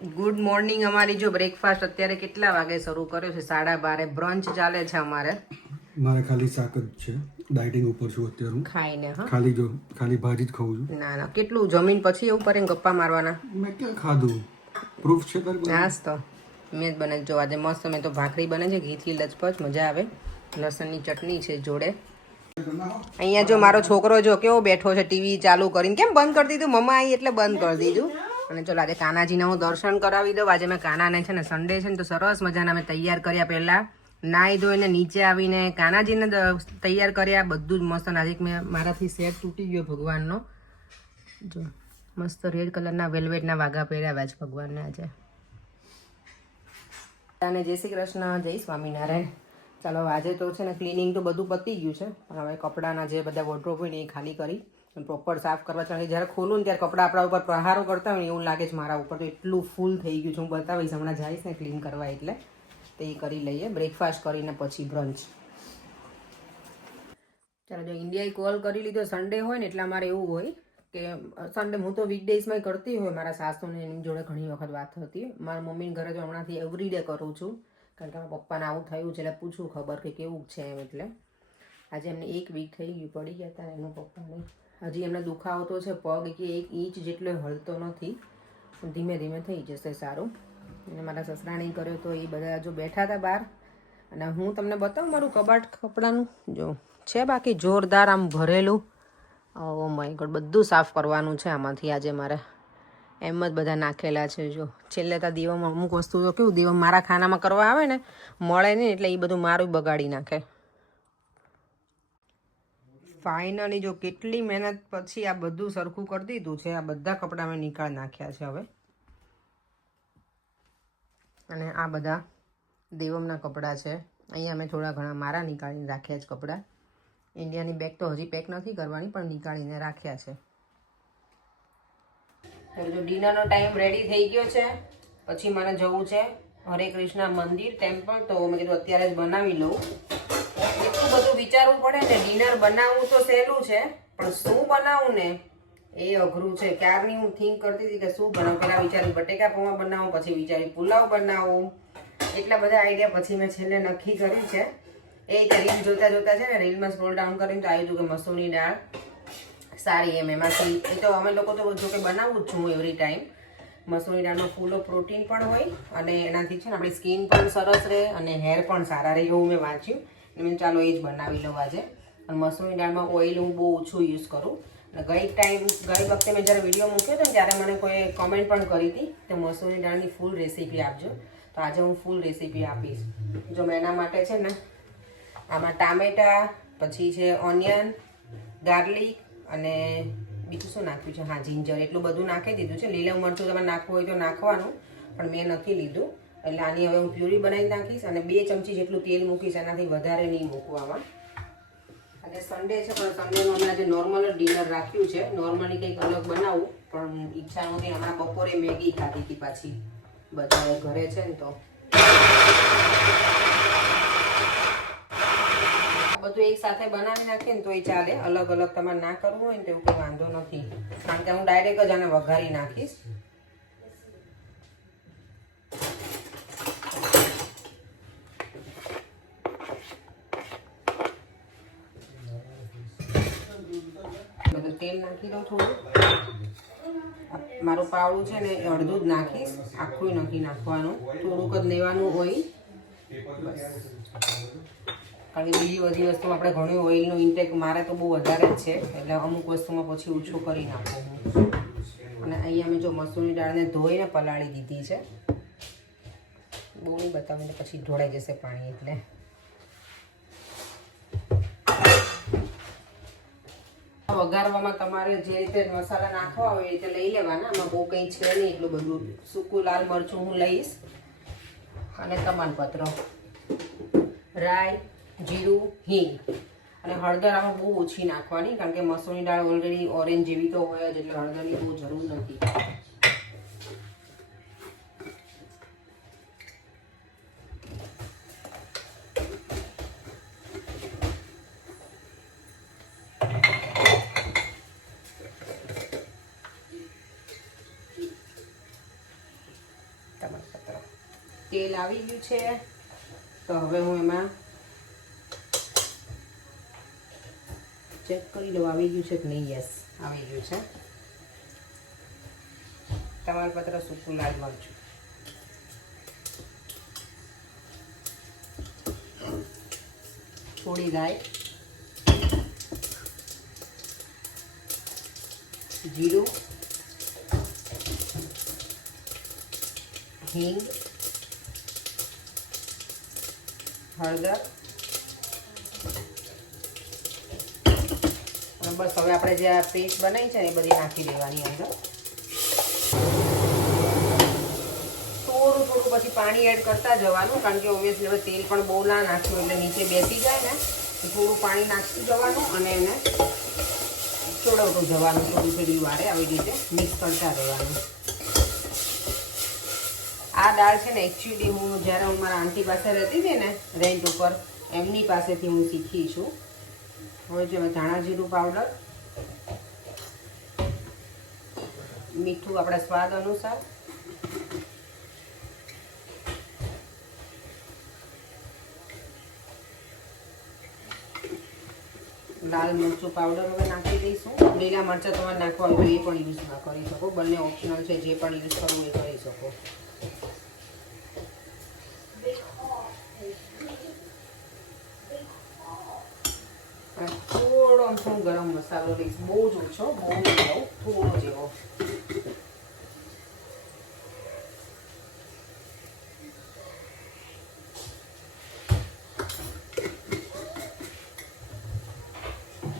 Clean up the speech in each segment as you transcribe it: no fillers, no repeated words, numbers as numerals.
Good morning. અમારી જો breakfast અત્યારે કેટલા વાગે શરૂ કર્યો છે? 12:30. બ્રંચ ચાલે છે અમારે. મારે ખાલી શાક જ છે. ડાયટિંગ ઉપર છું અત્યારે હું. ખાઈને હા ખાલી ભાજી જ ખાઉં છું. ના કેટલું જમીન પછી એવું કરે ગપ્પા મારવાના? મેં ક્યાં ખાધું? પ્રૂફ છે તારી? હાસ તો મેં જ બનાવી. જો આજે મસ્ત મેં તો ભાખરી બને છે ઘીથી લચપચ, મજા આવે. લસણની ચટણી છે જોડે. અહીંયા જો મારો છોકરો જો કેવો બેઠો છે ટીવી ચાલુ કરીને. કેમ બંધ કરી દીધું? મમ્મા આવી એટલે બંધ કરી દીધું. અને ચલો આજે કાનાજીના હું દર્શન કરાવી દઉં. આજે મેં કાનાને છે ને સન્ડે છે ને તો સરસ મજાના મેં તૈયાર કર્યા. પહેલાં નાહી ધોઈને નીચે આવીને કાનાજીને તૈયાર કર્યા. બધું જ મસ્ત. નાજીક મેં મારાથી સેટ તૂટી ગયો ભગવાનનો. જો મસ્ત રેડ કલરના વેલ્વેટના વાઘા પહેર્યા જ ભગવાનને આજે. અને જય શ્રી કૃષ્ણ, જય સ્વામિનારાયણ. ચાલો આજે તો છે ને ક્લિનિંગ તો બધું પતી ગયું છે, પણ હવે કપડાના જે બધા વોર્ડરોબ હોય ને એ ખાલી કરી પ્રોપર સાફ કરવા. કારણ કે જ્યારે ખોલું ને ત્યારે કપડાં આપણા ઉપર પ્રહારો કરતા હોય ને એવું લાગે છે. મારા ઉપર તો એટલું ફૂલ થઈ ગયું છે. હું બતાવીશ હમણાં જઈશ ને ક્લીન કરવા એટલે તે કરી લઈએ. બ્રેકફાસ્ટ કરીને પછી બ્રંચ. ચાલો જો ઇન્ડિયાએ કોલ કરી લીધો. સન્ડે હોય ને એટલે અમારે એવું હોય કે સન્ડે હું તો વીકડેઝમાં કરતી હોય. મારા સાસુને એની જોડે ઘણી વખત વાત થતી હોય. મારા મમ્મીને ઘરે તો હમણાંથી એવરીડે કરું છું, કારણ કે મારા પપ્પાને આવું થયું છે એટલે પૂછવું ખબર કે કેવું છે એમ. એટલે આજે એમને 1 વીક થઈ ગયું, પડી ગયા હતા એનું પપ્પાને. હજી એમને દુખાવો તો છે, પગ કે 1 ઇંચ જેટલો હલતો નથી. ધીમે ધીમે થઈ જશે સારું. અને મારા સસરાને કર્યો તો એ બધા જો બેઠા હતા બહાર. અને હું તમને બતાવું મારું કબાટ કપડાનું જો છે બાકી જોરદાર આમ ભરેલું. ઓ માય ગોડ, બધું સાફ કરવાનું છે આમાંથી આજે મારે. એમ જ બધા નાખેલા છે. જો છેલ્લે તો દીવામાં અમુક વસ્તુ તો કેવું દીવા મારા ખાનામાં કરવા આવે ને મળે નહીં એટલે એ બધું મારું બગાડી નાખે. ફાઇનલી જો કેટલી મહેનત પછી આ બધું સરખું કરી દીધું છે. આ બધા કપડાં મેં નીકાળી નાખ્યા છે હવે. અને આ બધા દેવમના કપડાં છે. અહીંયા મેં થોડા ઘણા મારા નીકાળીને રાખ્યા છે કપડાં. ઇન્ડિયાની બેગ તો હજી પેક નથી કરવાની, પણ નીકાળીને રાખ્યા છે. તો જો ડિનરનો ટાઈમ રેડી થઈ ગયો છે. પછી મારે જવું છે હરે કૃષ્ણ મંદિર ટેમ્પલ. તો મેં કીધું અત્યારે જ બનાવી લઉં. એટલું બધું વિચારવું પડે ને. ડિનર બનાવવું તો સહેલું છે, પણ શું બનાવું ને એ અઘરું છે. ક્યારની હું થિંક કરતી હતી કે શું બનાવું. પહેલાં વિચારી બટેકા પૌવા બનાવું, પછી વિચારી પુલાવ બનાવું. એટલા બધા આઈડિયા પછી મેં છેલ્લે નક્કી કર્યું છે. એ રીલ જોતા જોતા છે ને રીલમાં સ્ક્રોલ ડાઉન કરીને તો આવી હતું કે મસૂરની દાળ સારી એમ. એમાંથી એ તો અમે લોકો તો જો કે બનાવું જ છું એવરી ટાઈમ. મસૂરની દાળમાં ફૂલ ઓફ પ્રોટીન પણ હોય અને એનાથી છે ને આપણી સ્કિન પણ સરસ રહે અને હેર પણ સારા રહે એવું મેં વાંચ્યું. મેં ચાલો એ જ બનાવી લઉં આજે. અને મસૂરની દાળમાં ઓઇલ હું બહુ ઓછું યુઝ કરું. અને ગઈ વખતે મેં જ્યારે વિડીયો મૂક્યો હતો ને ત્યારે મને કોઈ કમેન્ટ પણ કરી હતી કે મસૂરની દાળની ફૂલ રેસીપી આપજો. તો આજે હું ફૂલ રેસીપી આપીશ. જો મેં એના માટે છે ને આમાં ટામેટા, પછી છે ઓનિયન, ગાર્લિક અને બીજું શું નાખ્યું છે? હા, જિંજર. એટલું બધું નાખી દીધું છે. લીલું મરચું તમે નાખવું હોય તો નાખવાનું, પણ મેં નથી લીધું. એટલે આની હવે હું પ્યુરી બનાવી નાખીશ અને 2 ચમચી જેટલું તેલ મૂકીશ. એનાથી વધારે નહીં મૂકવામાં. અને સન્ડે છે પણ સન્ડેનું અમે આજે નોર્મલ ડિનર રાખ્યું છે. નોર્મલી કંઈક અલગ બનાવું પણ ઈચ્છા નહોતી. હમણાં બપોરે મેગી ખાધી હતી પાછી. બધા ઘરે છે ને તો બધું એક સાથે બનાવી નાખીએ ને તો એ ચાલે. અલગ અલગ તમારે ના કરવું હોય ને તો એવું કંઈ વાંધો નથી, કારણ કે હું ડાયરેક્ટ જ આને વઘારી નાખીશ. બધું તેલ નાખી દઉં થોડું. મારું પાવડું છે ને અડધું જ નાખીશ, આખું નથી નાખવાનું. થોડુંક જ લેવાનું હોય બસ. કારણ કે બીજી બધી વસ્તુ આપણે ઘણી ઓઇલનું ઇન્ટેક મારે તો બહુ વધારે જ છે, એટલે અમુક વસ્તુમાં પછી ઓછું કરી નાખું હું. અને અહીંયા મેં જો મસૂરની દાળને ધોઈને પલાળી દીધી છે. બહુ નહીં બતાવીને પછી ઢોળાઈ જશે પાણી એટલે. વઘારવામાં તમારે જે રીતે મસાલા નાખવા હોય એ રીતે લઈ લેવાના. આમાં બહુ કંઈ છે નહીં એટલું બધું. સૂકું લાલ મરચું હું લઈશ અને તમાલપત્ર, રાઈ, જીરું, હિંગ અને હળદર આમાં બહુ ઓછી નાખવાની, કારણ કે મસૂરની દાળ ઓલરેડી ઓરેન્જ જેવી તો હોય જ, એટલે હળદરની બહુ જરૂર નથી. તમાલપત્ર. તેલ આવી ગયું છે તો હવે હું એમાં ચેક કરી લઉં આવી ગયું છે કે નહીં. યસ, આવી ગયું છે. તમાલપત્ર, સૂકું લાલ મરચું, થોડી રાઈ, જીરું, હિંગ, હળદર અને બસ હવે આપણે જે આ પેસ્ટ બનાવી છે ને એ બધી નાખી દેવાની અંદર. થોડું થોડું પછી પાણી એડ કરતા જવાનું, કારણ કે ઓબ્વિયસલી હવે તેલ પણ બહુ ના નાખ્યું એટલે નીચે બેસી જાય ને, થોડું પાણી નાખી જવાનું અને એને ચોળવતું જવાનું થોડી વારે. આવી રીતે મિક્સ કરતા રહેવાનું. આ દાળ છે ને એકચ્યુઅલી હું જ્યારે હું મારા આંટી પાસે રહેતી હતી ને રેન્ટ ઉપર, એમની પાસેથી હું શીખી છું. હવે જો ધાણા જીરું પાવડર, મીઠું આપણા સ્વાદ અનુસાર, લાલ મરચું પાવડર હવે નાખી દઈશું. લીલા મરચાં તમારે નાખવા હોય તો એ પણ યુઝ કરી શકો, બંને ઓપ્શનલ છે. જે પણ યુઝ કરવું એ કરી શકો. થોડો અમથો ગરમ મસાલો લઈશ, બહુ જ ઓછો, બહુ જ થોડો જેવો.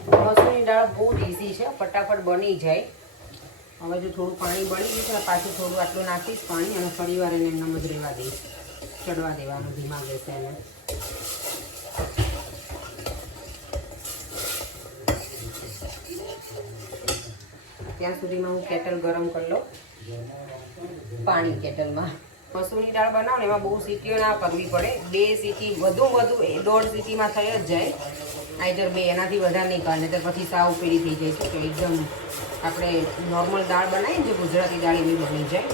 મસૂરની દાળ બહુ જ ઇઝી છે, ફટાફટ બની જાય. હવે જો થોડું પાણી બળી ગયું છે, પાછું થોડું આટલું નાખીશ પાણી અને ફરી વાર એને એમ જ રહેવા દઈશ. ચડવા દેવાનું ધીમા ગેસે એને. ત્યાં સુધીમાં હું કેટલ ગરમ કરી લઉં, પાણી કેટલમાં. મસૂરની દાળ બનાવો ને એમાં બહુ સીટીઓ ના કરવી પડે. 2 સીટી વધુ 1.5 સીટીમાં થઈ જ જાય. આઈધર 2, એનાથી વધારે નહીં કરે, તો પછી સાવ પેલી થઈ જાય છે. તો એકદમ આપણે નોર્મલ દાળ બનાવીએ જે ગુજરાતી દાળ એવી બની જાય.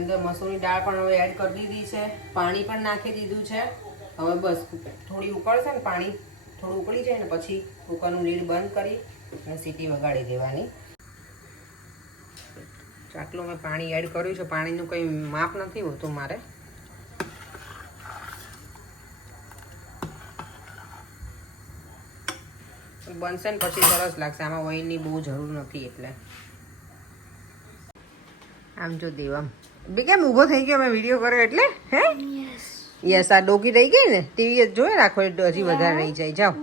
અંદર મસૂરની દાળ પણ હવે એડ કરી દીધી છે, પાણી પણ નાખી દીધું છે. હવે બસ થોડી ઉકળશે ને, પાણી થોડું ઉકળી જાય ને પછી કુકરનું લીડ બંધ કરી અને સીટી વગાડી દેવાની. આટલું મેં પાણી એડ કર્યું છે. પાણીનું કંઈ માપ નથી હોતું મારે. બનશે ને પછી સરસ લાગશે. આમાં ઓઇલની બહુ જરૂર નથી એટલે. આમ જો દેવામ બે કેમ ઊભો થઈ ગયો મેં વિડીયો કર્યો એટલે? હે યસ, આ ડોકી રહી ગઈ ને. ટીવી જોઈ રાખો, હજી વધારે રહી જાય. જાઓ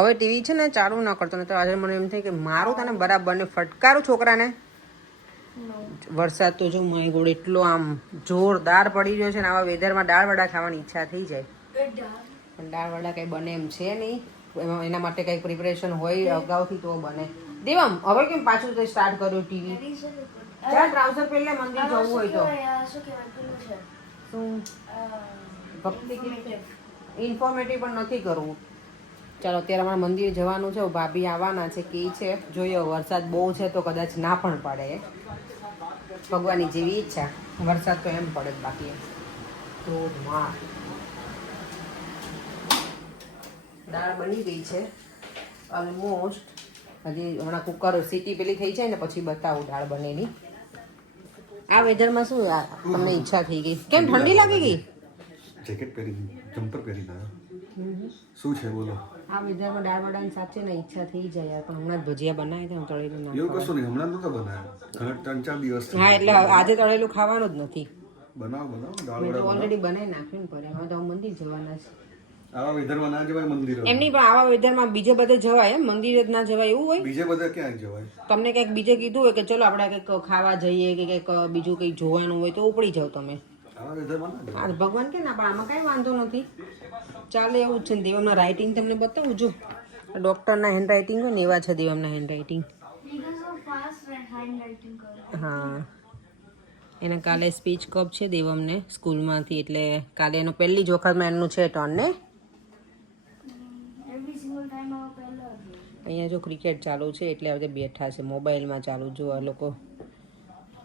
હવે ટીવી છે ને ચાલુ ન કરતો, ને તો આજે મને એમ થાય કે મારું તને બરાબર ને ફટકારું છોકરાને. વરસાદ તો જો માય ગોળ એટલો આમ જોરદાર પડી રહ્યો છે ને, આવા વેધરમાં દાળ વડા ખાવાની ઈચ્છા થઈ જાય. પણ દાળ વડા કંઈ બને એમ છે નહીં. એના માટે કંઈક પ્રિપરેશન હોય અગાઉથી તો બને. દેવમ હવે કેમ પાછું તે સ્ટાર્ટ કર્યું ટીવી? ચાલ ટ્રાઉઝર પહેલે મંદિર જવું હોય તો શું ભક્તિ ઇન્ફોર્મેટિવ પણ નથી કરવું. ચાલો અત્યારે અમારે મંદિર જવાનું છે, ભાભી આવવાના છે કે છે. જોઈએ વરસાદ બહુ છે તો કદાચ ના પણ પડે. ભગવાનની જેવી ઈચ્છા. વરસાદ તો એમ પડે જ, બાકી ધોધમાર. દાળ બની ગઈ છે ઓલમોસ્ટ. હજી હમણાં કુકર સીટી પેલી થઈ જાય ને પછી બતાવું દાળ બનેલી. આ વેધરમાં શું તમને ઈચ્છા થઈ ગઈ? કેમ ઠંડી લાગી ગઈ? જેકેટ પહેરી, જમ્પર પહેરી શું છે બોલો? આ વેધરમાં દાળ વડાની સાચે ને ઈચ્છા થઈ જાય યાર. પણ હમણાં ભજીયા બનાવ્યા હતા, તળેલું ના. એવું કશું નહીં, હમણાં નતો બનાવ્યો. ઘણા 3-4 દિવસ. હા એટલે આજે તળેલું ખાવાનું જ નથી. બનાવો દાળ મેં તો વડા ઓલરેડી બનાવી નાખ્યું ને. પર એમાં તો મંદિર જવાના છે. આવા વેધરમાં ના જવાય મંદિર. એમની પણ આવા વેધરમાં બીજે બધે જવાય, એમ મંદિર જ ના જવાય એવું હોય? બીજે બધે ક્યાં જવાય? તમને કંઈક બીજે કીધું હોય કે ચલો આપણે કંઈક ખાવા જઈએ કે કંઈક બીજું કંઈક જોવાનું હોય તો ઉપડી જાવ તમે. આવા વેધરમાં ના જવાય. હા ભગવાન કે ના, પણ આમાં કાંઈ વાંધો નથી, ચાલે એવું જ છે ને. દેવમના રાઇટિંગ તમને બતાવું જો. ડૉક્ટરના હેન્ડ રાઇટિંગ હોય ને એવા છે દેવમના હેન્ડ રાઇટિંગ. હા એને કાલે સ્પીચ કપ છે દેવમને સ્કૂલમાંથી, એટલે કાલે એનો પહેલી જ વખતમાં એમનું છે ટર્ન ને. અહીંયા જો ક્રિકેટ ચાલુ છે એટલે હવે બેઠા છે મોબાઈલમાં ચાલુ. જો આ લોકો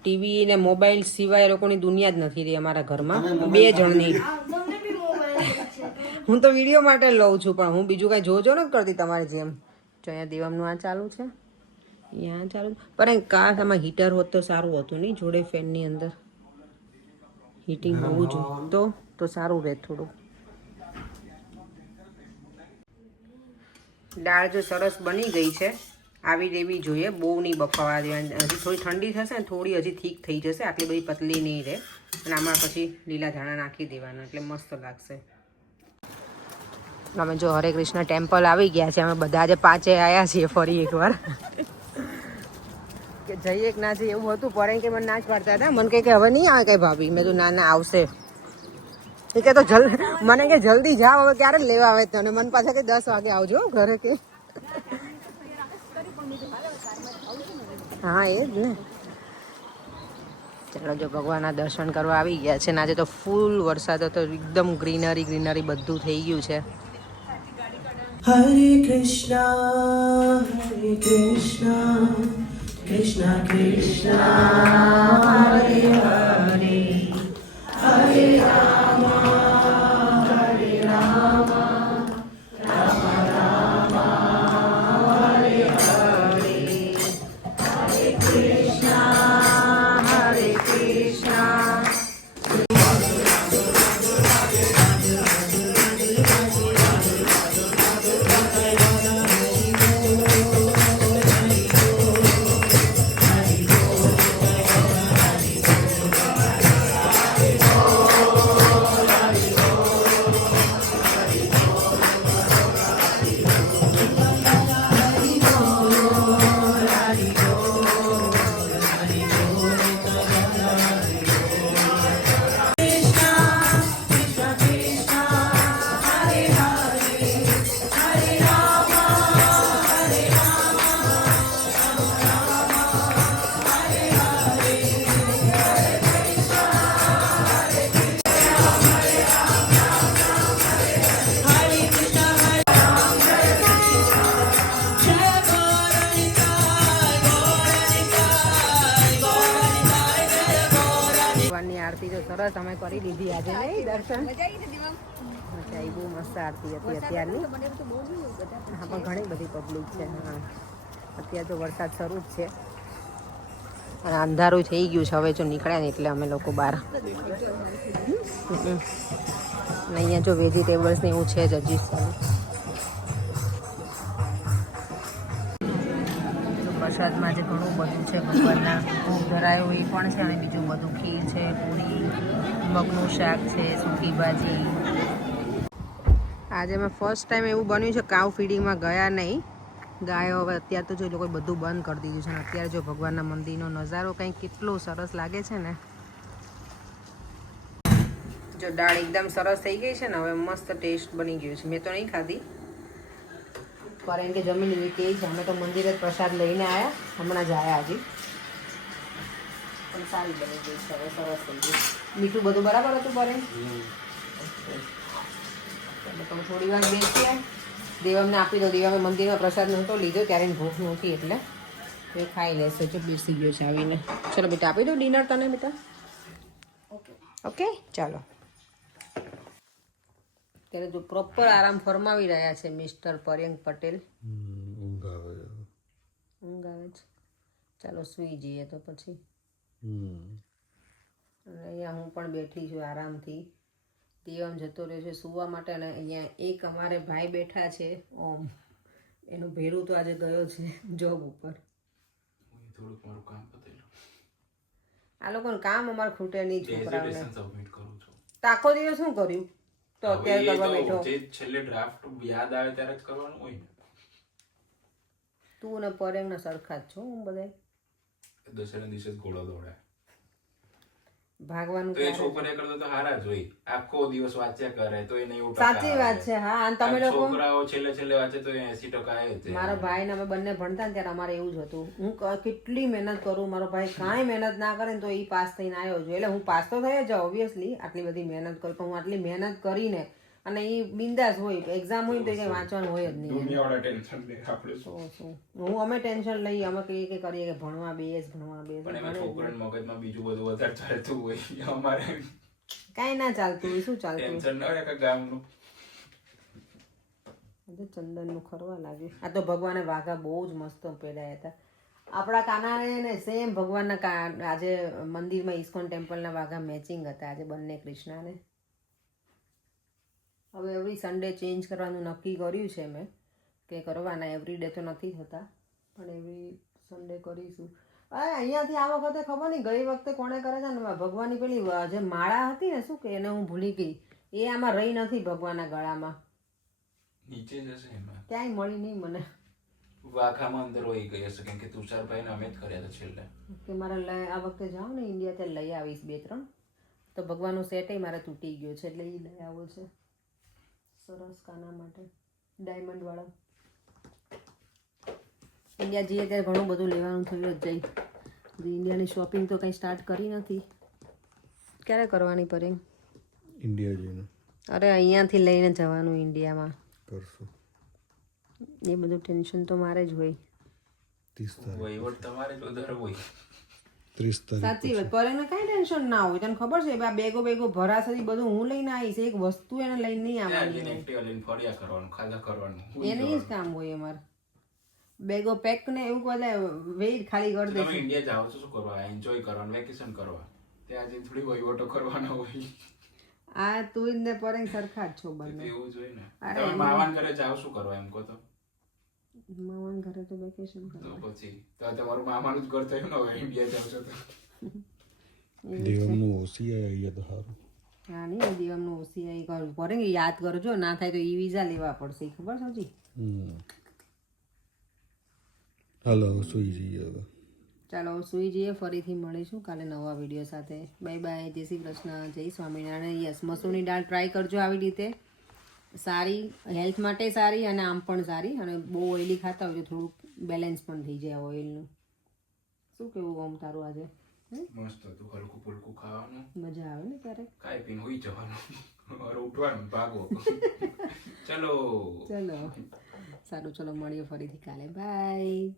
ટીવી ને મોબાઈલ સિવાય એ લોકોની દુનિયા જ નથી રહી અમારા ઘરમાં 2 જણની. હું તો વિડીયો માટે લઉં છું પણ હું બીજું કાંઈ જોજો નથી કરતી તમારી જેમ. જો અહીંયા દેવામનું આ ચાલુ છે, અહીંયા ચાલુ, પણ કાશ આમાં હીટર હોત તો સારું હતું નહીં, જોડે ફેનની અંદર હીટિંગ હોવું જોઈએ તો સારું રહે થોડું. દાળ જો સરસ બની ગઈ છે, આવી રહેવી જોઈએ, બહુ નહીં બફાવા દેવાની. હજી થોડી ઠંડી થશે ને થોડી હજી થીક થઈ જશે, આટલી બધી પતલી નહીં રહે. અને આમાં પછી લીલા ધાણા નાખી દેવાના એટલે મસ્ત લાગશે. અમે જો હરે કૃષ્ણ ટેમ્પલ આવી ગયા છે, અમે બધા આજે 5 આવ્યા છીએ ફરી એકવાર. કે જઈએ કે ના જઈએ એવું હતું, પણ કે મને ના જ પાડતા હતા. મને કે હવે નહીં આવે કઈ ભાભી. મેં તો ના આવશે. એ કે તો મને કે જલ્દી જાઓ, હવે ક્યારે લેવા આવે તને. મને પાછા કે 10 વાગે આવજો ઘરે કે. હા એ જ ને. ચાલો જો ભગવાનના દર્શન કરવા આવી ગયા છે ને આજે તો ફૂલ વરસાદ હતો, એકદમ ગ્રીનરી બધું થઈ ગયું છે. Hare Krishna, Krishna Krishna, Hare Hare, Hare Rama, Hare Rama, Rama Rama, Hare Hare, Hare Krishna, Hare Krishna. આરતી તો સરસ અમે કરી લીધી આજે નહીં દર્શન. મજા આવી, બહુ મસ્ત આરતી હતી અત્યારની. હા પણ ઘણી બધી પબ્લિક છે. હા અત્યારે તો વરસાદ શરૂ જ છે અને અંધારું થઈ ગયું છે. હવે જો નીકળ્યા ને એટલે અમે લોકો બહાર. અહીંયા જો વેજીટેબલ્સ ને એવું છે જ હજી સારું. પ્રસાદમાં જે ઘણું બધું છે, ભગવાનના ભોગ ધરાયો એ પણ છે, અને બીજું બધું ખીર છે, પૂરી, મગનું શાક છે, સૂકી ભાજી. આજે મેં ફર્સ્ટ ટાઈમ એવું બન્યું છે કાઉ ફીડિંગમાં ગયા નહીં. ગાયો હવે અત્યારે તો જો એ લોકોએ બધું બંધ કરી દીધું છે, અને અત્યારે જો ભગવાનના મંદિરનો નજારો કંઈક કેટલો સરસ લાગે છે ને. જો દાળ એકદમ સરસ થઈ ગઈ છે ને, હવે મસ્ત ટેસ્ટ બની ગયું છે. મેં તો નહીં ખાધી કારણ કે જમીન લીધી તે છે. અમે તો મંદિરે જ પ્રસાદ લઈને આવ્યા, હમણાં જ આવ્યા હજી. પણ સારી બની ગઈ છે, હવે સરસ થઈ ગયું. મીઠું બધું બરાબર હતું પરે. તમે થોડી વાર બેસીએ, દેવમને આપી દો. દેવામે મંદિરમાં પ્રસાદ નહોતો લીધો ત્યારે ભૂખ નહોતી એટલે એ ખાઈ લેશે. જો બેસી ગયો છે આવીને. ચલો બેટા આપી દો ડિનર તને બેટા. ઓકે ચાલો. ત્યારે જો પ્રોપર આરામ ફરમાવી રહ્યા છે મિસ્ટર પર્યંક પટેલ. ઊંઘ આવે છે. ચાલો સૂઈ જઈએ તો પછી. અને અહીંયા હું પણ બેઠી છું આરામથી. દેવમ જતો રહ્યો છે સૂવા માટે, અને અહીંયા એક અમારે ભાઈ બેઠા છે ઓમ. એનું ભેરું તો આજે ગયો છે જોબ ઉપર. આ લોકોનું કામ અમારે ખૂટે નહીં છોકરાઓને. આખો દિવસ શું કર્યું તો અત્યારે કરવા બેઠો. છેલ્લે ડ્રાફ્ટ યાદ આવે ત્યારે જ કરવાનું હોય ને. તું ને પરેંગ ને સરખા જ છો. હું બધા દશેરા દિવસે જ ઘોડો દોડાય. ભાગવાનું તો એ છોકરીઓ કરતા તો હારા જ હોય. આખો દિવસ વાંચ્યા કરે તો એને એવું સાચી વાત છે. હા અને તમે લોકો છોકરાઓ છેલ્લે વાંચે તો 80% આવે જ. મારા ભાઈ ને અમે બંને ભણતા ને ત્યારે અમારે એવું જ હતું. હું કેટલી મહેનત કરું, મારો ભાઈ કાંઈ મહેનત ના કરે ને તો એ પાસ થઈને આવ્યો છું. એટલે હું પાસ તો થયો જ ઓબ્વિયસલી, આટલી બધી મહેનત કરું. પણ હું આટલી મહેનત કરીને અને એ બિંદાસ હોય, એક્ઝામ હોય ને તો કંઈ વાંચવાનું હોય જ નહીં. દુનિયાવાળા ટેન્શન લે આપણે શું. તો શું અમે ટેન્શન લઈએ, અમે કહીએ કે કરીએ કે ભણવા બેસ. પણ એમાં છોકરાના મગજમાં બીજું બધું વધારે ચાલતું હોય. અમારે કાંઈ ના ચાલતું હોય. શું ચાલતું હોય? ટેન્શન ન હોય કે ગામનું. ચંદનનું ખરવા લાગ્યું. આ તો ભગવાને વાઘા બહુ જ મસ્ત પહેરાયા હતા. આપણા કાનાને ને સેમ ભગવાનના આજે મંદિરમાં ઇસ્કોન ટેમ્પલના વાઘા મેચિંગ હતા આજે બંને કૃષ્ણાને. હવે એવરી સન્ડે ચેન્જ કરવાનું નક્કી કર્યું છે મેં કે કરવાના. એવરી ડે તો નથી થતા પણ એવરી સન્ડે કરીશું. અહીંયાથી આ વખતે ખબર નહીં ગઈ વખતે કોણે કરે છે ને ભગવાનની પેલી જે માળા હતી ને શું કે એને હું ભૂલી ગઈ, એ આમાં રહી નથી ભગવાનના ગળામાં. નીચે જશે એમાં ક્યાંય મળી નહીં મને. વાઘામાં અંદર હોય ગઈ હશે કેમ કે તુષારભાઈને અમે જ કર્યા હતા છેલ્લે. કે મારે આ વખતે જાઉં ને ઇન્ડિયા ત્યાં લઈ આવીશ 2-3. તો ભગવાનનું સેટે મારે તૂટી ગયો છે એટલે એ લઈ આવો છે સરસ કાના માટે ડાયમંડ વાળા. ઇન્ડિયા જઈએ ત્યારે ઘણું બધું લેવાનું થયું જ જઈ. ઇન્ડિયાની શોપિંગ તો કંઈ સ્ટાર્ટ કરી નથી. ક્યારે કરવાની પડે? ઇન્ડિયા જઈને અરે અહીંયાથી લઈને જવાનું ઇન્ડિયામાં કરશું. એ બધું ટેન્શન તો મારે જ હોય. 30 તારીખ વહીવટ તમારે જ વધારે હોય. 30 તારીખ સાચી વાત. પર એને કાંઈ ટેન્શન ના હોય. તને ખબર છે આ બેગો ભરાશે બધું હું લઈને આવીશ. એક વસ્તુ એને લઈને નહીં આવવાની હોય. એક્ટિવા લઈને ફર્યા કરવાનું, ખાધા કરવાનું. એને જ કામ હોય અમારે. બેગો પેક ને એવું કરે વેઇટ ખાલી કરી દે. તમે ઇન્ડિયા જાઓ છો શું કરવા? એન્જોય કરવાનું, વેકેશન કરવા. ત્યાં જઈને થોડી વહીવટો કરવાના હોય. આ તું ને પરેંગ સરખા જ છો તો બંને. એવું જ હોય ને. તમે મામાના ઘરે જાઓ શું કરવા એમ કહો તો? મામાના ઘરે તો વેકેશન તો કરવા. પછી તો તમારું મામાનું જ ઘર થયું ને હવે ઇન્ડિયા જાવ છો તો. દેવમનું ઓછી આવી તો સારું. હા નહીં દિવસનું ઓસીઆઈ કરવું પડે ને યાદ કરજો. ના થાય તો ઈ વિઝા લેવા પડશે. ખબર છે હજી? હાલો સુઈ જઈએ હવે. ચાલો સુઈ જઈએ. ફરીથી મળીશું કાલે નવા વિડીયો સાથે. Bye bye. જય શ્રી કૃષ્ણ. જય સ્વામિનારાયણ. યસ, મસૂરની દાળ ટ્રાય કરજો આવી રીતે. સારી, હેલ્થ માટે સારી અને આમ પણ સારી. અને બહુ ઓઇલી ખાતા હોય તો થોડુંક બેલેન્સ પણ થઈ જાય ઓઇલનું. શું કેવું આમ તારું આજે? મસ્ત હતું, હલકું પુલકું ખાવાનું. મજા આવે ને ક્યારેક. ખાઈ પીને હોઈ જવાનું, હવે ઉઠવાનું, ભાગો. ચલો ચલો સારું, ચલો મળીએ ફરીથી કાલે. બાય.